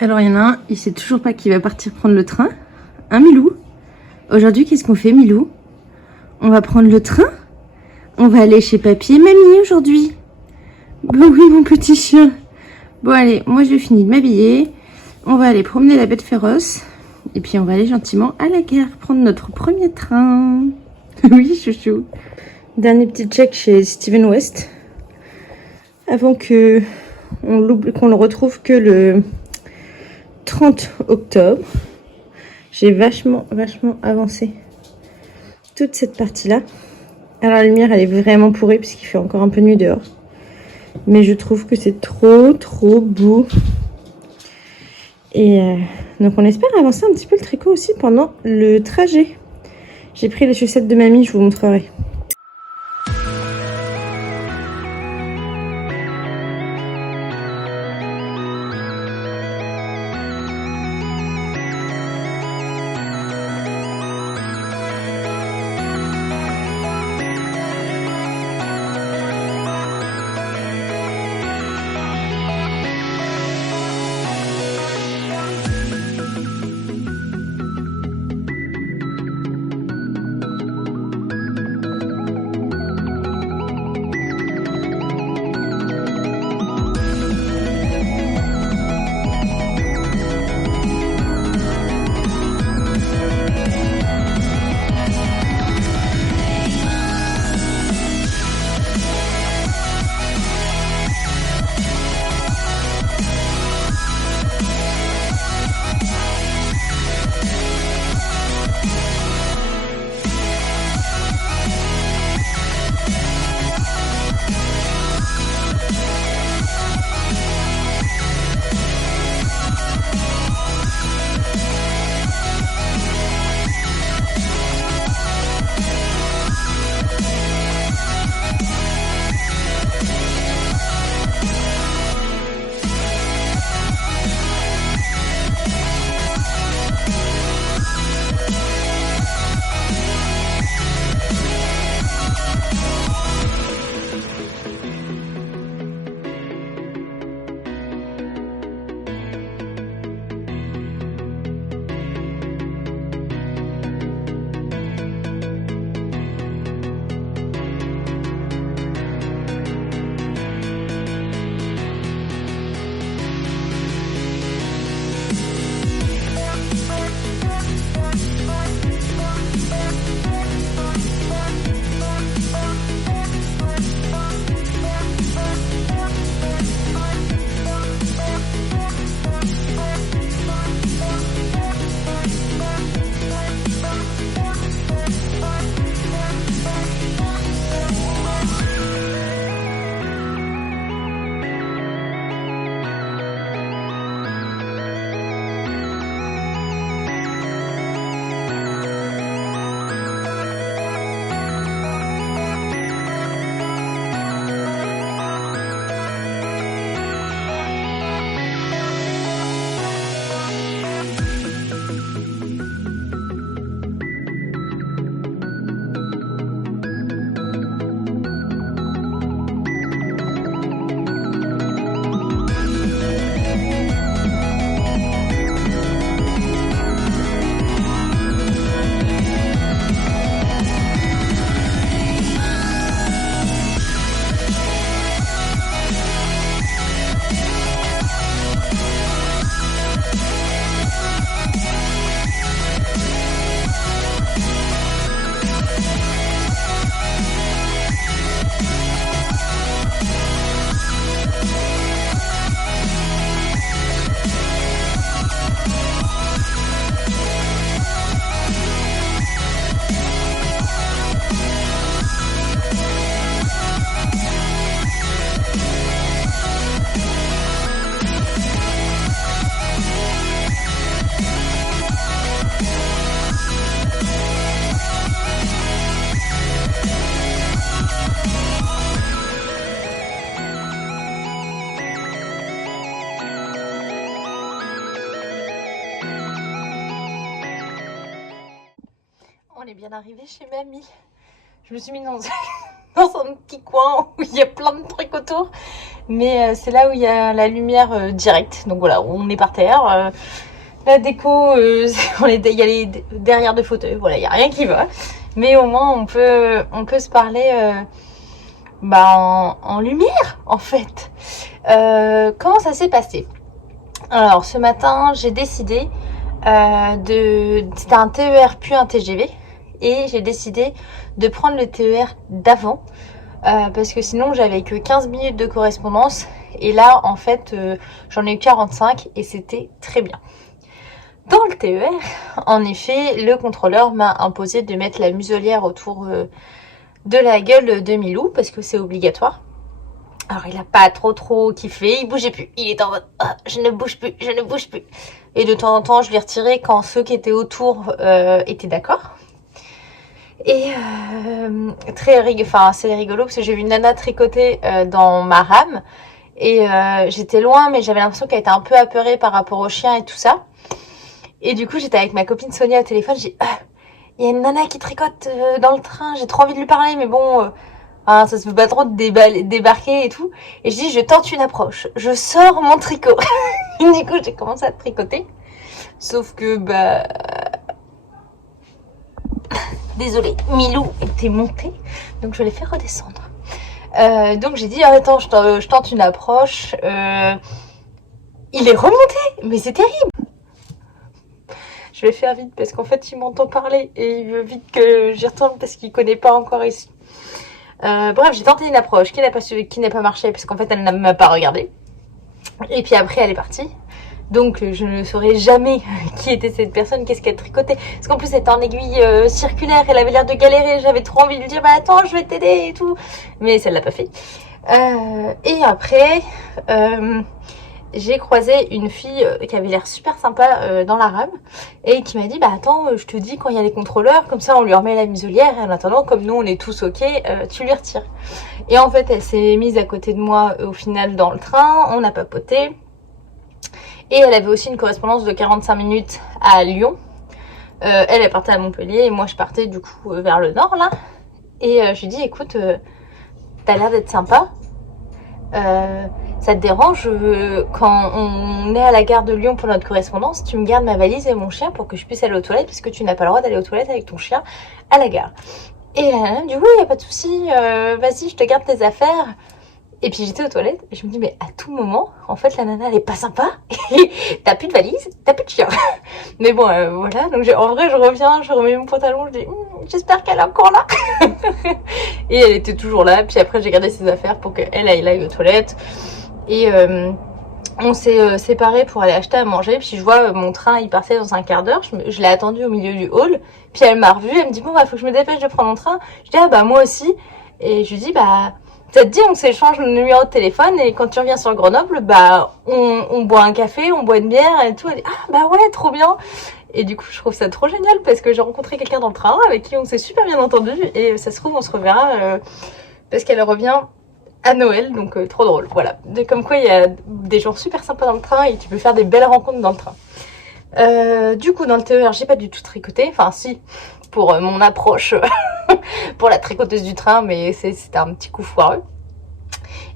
Alors, il y en a un, il sait toujours pas qu'il va partir prendre le train. Hein, Milou? Aujourd'hui, qu'est-ce qu'on fait, Milou? On va prendre le train? On va aller chez papy et mamie aujourd'hui. Bah oui, mon petit chien. Bon, allez, moi, j'ai fini de m'habiller. On va aller promener la bête féroce. Et puis, on va aller gentiment à la gare prendre notre premier train. Oui, chouchou. Dernier petit check chez Steven West. Avant que qu'on le retrouve que le 30 octobre. J'ai vachement avancé toute cette partie-là. Alors la lumière, elle est vraiment pourrie puisqu'il fait encore un peu nuit dehors. Mais je trouve que c'est trop beau. Et donc on espère avancer un petit peu le tricot aussi pendant le trajet. J'ai pris les chaussettes de mamie, je vous montrerai. On est bien arrivé chez mamie. Je me suis mis dans un petit coin où il y a plein de trucs autour. mais c'est là où il y a la lumière directe. Donc voilà, on est par terre. La déco, il y a les derrière de fauteuils, voilà, il n'y a rien qui va. Mais au moins, on peut se parler en lumière, en fait. Comment ça s'est passé? Alors, ce matin, j'ai décidé c'était un TER puis un TGV. Et j'ai décidé de prendre le TER d'avant. Parce que sinon, j'avais que 15 minutes de correspondance. Et là, en fait, j'en ai eu 45 et c'était très bien. Dans le TER, en effet, le contrôleur m'a imposé de mettre la muselière autour de la gueule de Milou parce que c'est obligatoire. Alors il a pas trop kiffé, il bougeait plus. Il était en mode je ne bouge plus, je ne bouge plus. Et de temps en temps, je lui retirais quand ceux qui étaient autour étaient d'accord. Et c'est rigolo parce que j'ai vu une nana tricoter dans ma rame et j'étais loin, mais j'avais l'impression qu'elle était un peu apeurée par rapport au chien et tout ça. Et du coup, j'étais avec ma copine Sonia au téléphone, j'ai dit il y a une nana qui tricote dans le train, j'ai trop envie de lui parler, mais bon, ça se fait pas trop de débarquer et tout. Et je dis, je tente une approche, je sors mon tricot. Et du coup, j'ai commencé à tricoter. Sauf que, désolée, Milou était monté, donc je l'ai fait redescendre. Donc j'ai dit, attends, je tente une approche. Il est remonté, mais c'est terrible. Je vais faire vite parce qu'en fait, il m'entend parler et il veut vite que j'y retourne parce qu'il connaît pas encore ici. Bref, j'ai tenté une approche qui n'a pas marché parce qu'en fait, elle ne m'a pas regardé. Et puis après, elle est partie. Donc, je ne saurais jamais qui était cette personne, qu'est-ce qu'elle tricotait. Parce qu'en plus, elle était en aiguille circulaire, elle avait l'air de galérer. J'avais trop envie de lui dire, bah attends, je vais t'aider et tout. Mais ça ne l'a pas fait. Et après, j'ai croisé une fille qui avait l'air super sympa dans la rame et qui m'a dit bah attends, je te dis quand il y a les contrôleurs, comme ça on lui remet la muselière et en attendant comme nous on est tous ok, tu lui retires. Et en fait elle s'est mise à côté de moi au final dans le train, on a papoté et elle avait aussi une correspondance de 45 minutes à Lyon. Elle partait à Montpellier et moi je partais du coup vers le nord là et je lui dis écoute t'as l'air d'être sympa. Ça te dérange quand on est à la gare de Lyon pour notre correspondance, tu me gardes ma valise et mon chien pour que je puisse aller aux toilettes parce que tu n'as pas le droit d'aller aux toilettes avec ton chien à la gare. Et la nana me dit oui, y a pas de souci, vas-y, je te garde tes affaires. Et puis j'étais aux toilettes et je me dis mais à tout moment, en fait la nana elle est pas sympa. T'as plus de valise, t'as plus de chien. Mais bon voilà, donc en vrai je reviens, je remets mon pantalon, je dis j'espère qu'elle est encore là. Et elle était toujours là. Puis après j'ai gardé ses affaires pour qu'elle aille aux toilettes. Et on s'est séparés pour aller acheter à manger. Puis je vois mon train il partait dans un quart d'heure. Je l'ai attendu au milieu du hall. Puis elle m'a revue, elle me dit bon bah faut que je me dépêche de prendre mon train. Je dis ah bah moi aussi. Et je lui dis bah ça te dit on s'échange le numéro de téléphone et quand tu reviens sur Grenoble bah on boit un café, on boit une bière et tout. Elle dit ah bah ouais trop bien. Et du coup je trouve ça trop génial parce que j'ai rencontré quelqu'un dans le train avec qui on s'est super bien entendu et ça se trouve on se reverra parce qu'elle revient à Noël, donc trop drôle, voilà. Comme quoi il y a des gens super sympas dans le train et tu peux faire des belles rencontres dans le train. Du coup dans le TER j'ai pas du tout tricoté, enfin si pour mon approche pour la tricoteuse du train, mais c'était un petit coup foireux.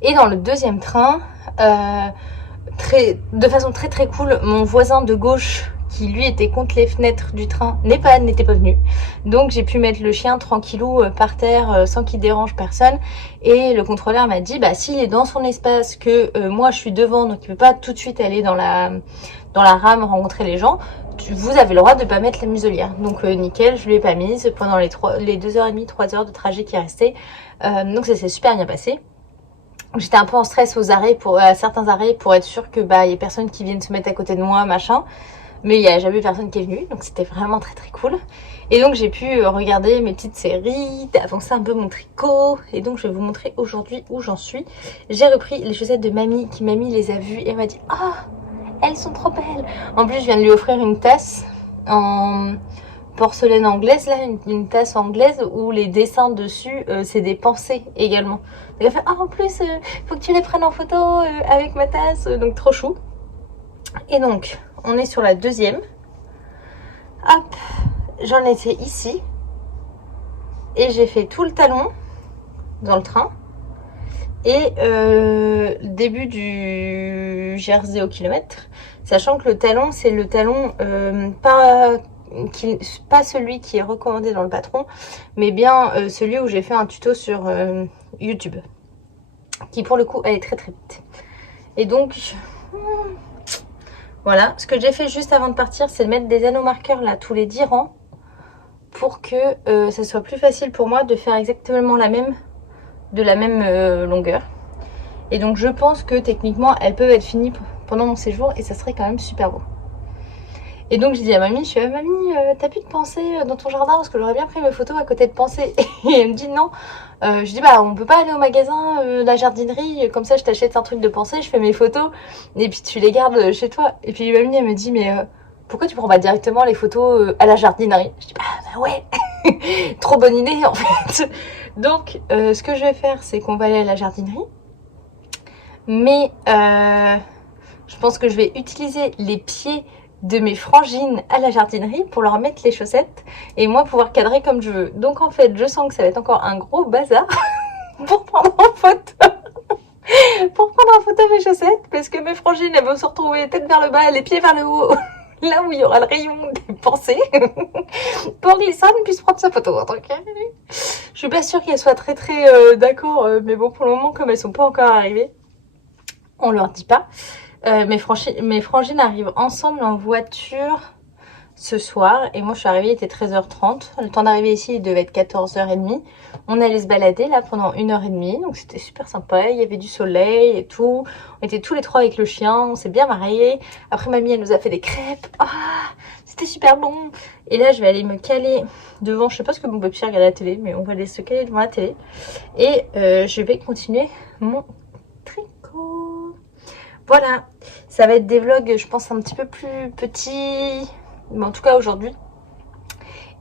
Et dans le deuxième train, de façon très cool, mon voisin de gauche qui lui était contre les fenêtres du train n'était pas venu, donc j'ai pu mettre le chien tranquillou par terre sans qu'il dérange personne. Et le contrôleur m'a dit bah s'il est dans son espace, que moi je suis devant, donc il peut pas tout de suite aller dans la rame rencontrer les gens, vous avez le droit de pas mettre la muselière. Donc nickel, je lui ai pas mise pendant les 2h30, 3 heures de trajet qui restaient. Donc ça s'est super bien passé. J'étais un peu en stress à certains arrêts pour être sûre que y ait personne qui vienne se mettre à côté de moi, machin. Mais il n'y a jamais eu personne qui est venu, donc c'était vraiment très cool. Et donc j'ai pu regarder mes petites séries, avancer un peu mon tricot. Et donc je vais vous montrer aujourd'hui où j'en suis. J'ai repris les chaussettes de mamie, qui mamie les a vues et m'a dit « Ah, elles sont trop belles !» En plus je viens de lui offrir une tasse en porcelaine anglaise, là, une tasse anglaise où les dessins dessus, c'est des pensées également. Donc elle fait « Ah, en plus, faut que tu les prennes en photo avec ma tasse !» Donc trop chou. Et donc, on est sur la deuxième. Hop, j'en étais ici. Et j'ai fait tout le talon dans le train. et début du jersey au kilomètre, sachant que le talon, c'est le talon pas celui qui est recommandé dans le patron, mais bien celui où j'ai fait un tuto sur YouTube, qui pour le coup allait très très vite. Et donc voilà, ce que j'ai fait juste avant de partir, c'est de mettre des anneaux marqueurs là tous les 10 rangs pour que ça soit plus facile pour moi de faire exactement de la même longueur. Et donc je pense que techniquement elles peuvent être finies pendant mon séjour et ça serait quand même super beau. Et donc j'ai dit à mamie, je fais mamie, t'as plus de pensée dans ton jardin parce que j'aurais bien pris mes photos à côté de pensée. Et elle me dit non. Je dis bah on peut pas aller au magasin, la jardinerie, comme ça je t'achète un truc de pensée, je fais mes photos et puis tu les gardes chez toi. Et puis mamie elle me dit mais pourquoi tu prends pas directement les photos à la jardinerie? Je dis bah ouais, trop bonne idée en fait. Donc ce que je vais faire c'est qu'on va aller à la jardinerie. Mais je pense que je vais utiliser les pieds de mes frangines à la jardinerie pour leur mettre les chaussettes et moi pouvoir cadrer comme je veux. Donc en fait je sens que ça va être encore un gros bazar pour prendre en photo mes chaussettes, parce que mes frangines elles vont se retrouver tête vers le bas, les pieds vers le haut, là où il y aura le rayon des pensées pour que Lissane puisse prendre sa photo. Donc je suis pas sûre qu'elles soient très d'accord, mais bon pour le moment comme elles sont pas encore arrivées, on leur dit pas. Mes frangines arrivent ensemble en voiture ce soir et moi je suis arrivée, il était 13h30. Le temps d'arriver ici il devait être 14h30. On allait se balader là pendant 1h30, donc c'était super sympa, il y avait du soleil et tout. On était tous les trois avec le chien, on s'est bien mariés. Après mamie elle nous a fait des crêpes, c'était super bon. Et là je vais aller me caler devant, je sais pas ce que mon petit regarde à la télé, mais on va aller se caler devant la télé. Et je vais continuer mon tricot. Voilà, ça va être des vlogs, je pense, un petit peu plus petits, mais en tout cas aujourd'hui.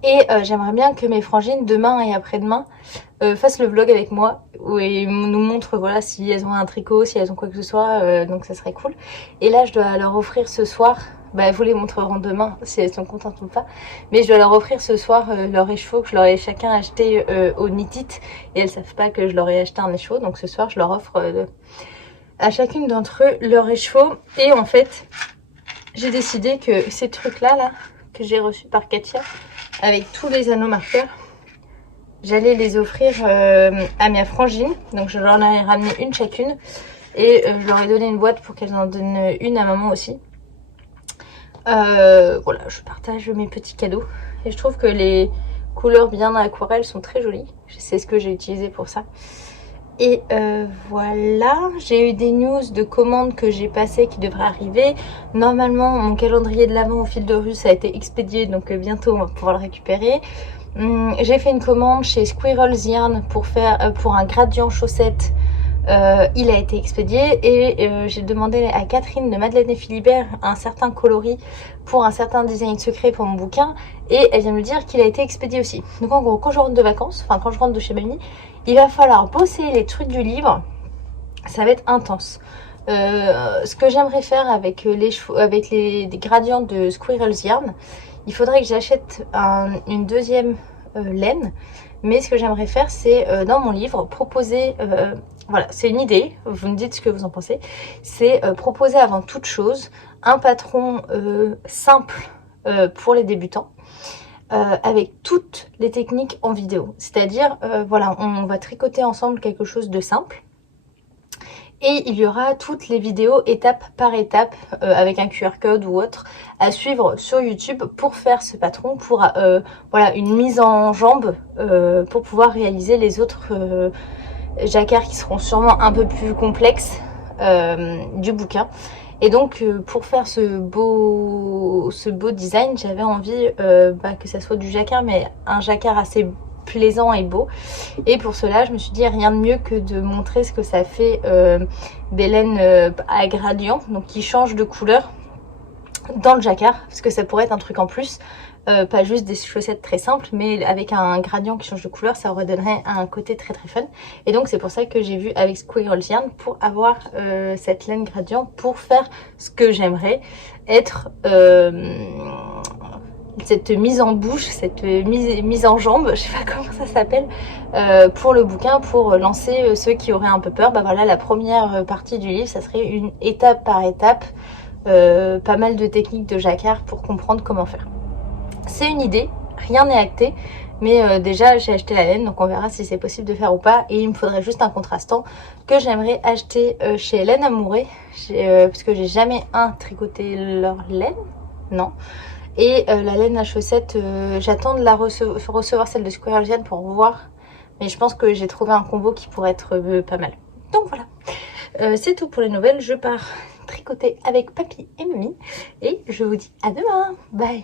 Et j'aimerais bien que mes frangines, demain et après-demain, fassent le vlog avec moi, où elles nous montrent, voilà, si elles ont un tricot, si elles ont quoi que ce soit, donc ça serait cool. Et là, je dois leur offrir ce soir, bah elles vous les montreront demain, si elles sont contentes ou pas, mais je dois leur offrir ce soir leur écheveau que je leur ai chacun acheté au Knit It, et elles savent pas que je leur ai acheté un écheveau, donc ce soir, je leur offre... à chacune d'entre eux leur écheveau. Et en fait j'ai décidé que ces trucs là que j'ai reçus par Katia avec tous les anneaux marqueurs, j'allais les offrir à mes frangines. Donc je leur en ai ramené une chacune et je leur ai donné une boîte pour qu'elles en donnent une à maman aussi. Voilà, je partage mes petits cadeaux et je trouve que les couleurs bien aquarelles sont très jolies. C'est ce que j'ai utilisé pour ça. Et voilà, j'ai eu des news de commandes que j'ai passées qui devraient arriver. Normalement, mon calendrier de l'Avent au fil de rue, ça a été expédié, donc bientôt on va pouvoir le récupérer. J'ai fait une commande chez Squirrel's Yarn pour un gradient chaussette. Il a été expédié et j'ai demandé à Catherine de Madeleine et Philibert un certain coloris pour un certain design secret pour mon bouquin et elle vient me dire qu'il a été expédié aussi. Donc en gros, quand je rentre de vacances, enfin quand je rentre de chez mamie, il va falloir bosser les trucs du livre, ça va être intense. Ce que j'aimerais faire avec des gradients de Squirrel's Yarn, il faudrait que j'achète une deuxième laine. Mais ce que j'aimerais faire, c'est dans mon livre proposer, voilà, c'est une idée, vous me dites ce que vous en pensez, c'est proposer avant toute chose un patron simple pour les débutants, avec toutes les techniques en vidéo. C'est-à-dire, voilà, on va tricoter ensemble quelque chose de simple. Et il y aura toutes les vidéos étape par étape avec un QR code ou autre à suivre sur YouTube pour faire ce patron, pour voilà, une mise en jambe pour pouvoir réaliser les autres jacquards qui seront sûrement un peu plus complexes du bouquin. Et donc pour faire ce beau design, j'avais envie que ça soit du jacquard, mais un jacquard assez plaisant et beau. Et pour cela, je me suis dit rien de mieux que de montrer ce que ça fait des laines à gradient, donc qui changent de couleur dans le jacquard, parce que ça pourrait être un truc en plus, pas juste des chaussettes très simples, mais avec un gradient qui change de couleur, ça redonnerait un côté très très fun. Et donc c'est pour ça que j'ai vu avec Squirrel's Yarn pour avoir cette laine gradient pour faire ce que j'aimerais être cette mise en bouche, cette mise en jambe, je sais pas comment ça s'appelle, pour le bouquin, pour lancer ceux qui auraient un peu peur. Bah voilà, la première partie du livre, ça serait une étape par étape, pas mal de techniques de jacquard pour comprendre comment faire. C'est une idée, rien n'est acté, mais déjà j'ai acheté la laine, donc on verra si c'est possible de faire ou pas. Et il me faudrait juste un contrastant que j'aimerais acheter chez Hélène Amouré, parce que j'ai jamais tricoté leur laine, non. Et la laine à chaussettes, j'attends de la recevoir celle de Square Jane pour voir. Mais je pense que j'ai trouvé un combo qui pourrait être pas mal. Donc voilà, c'est tout pour les nouvelles. Je pars tricoter avec papy et mamie. Et je vous dis à demain. Bye.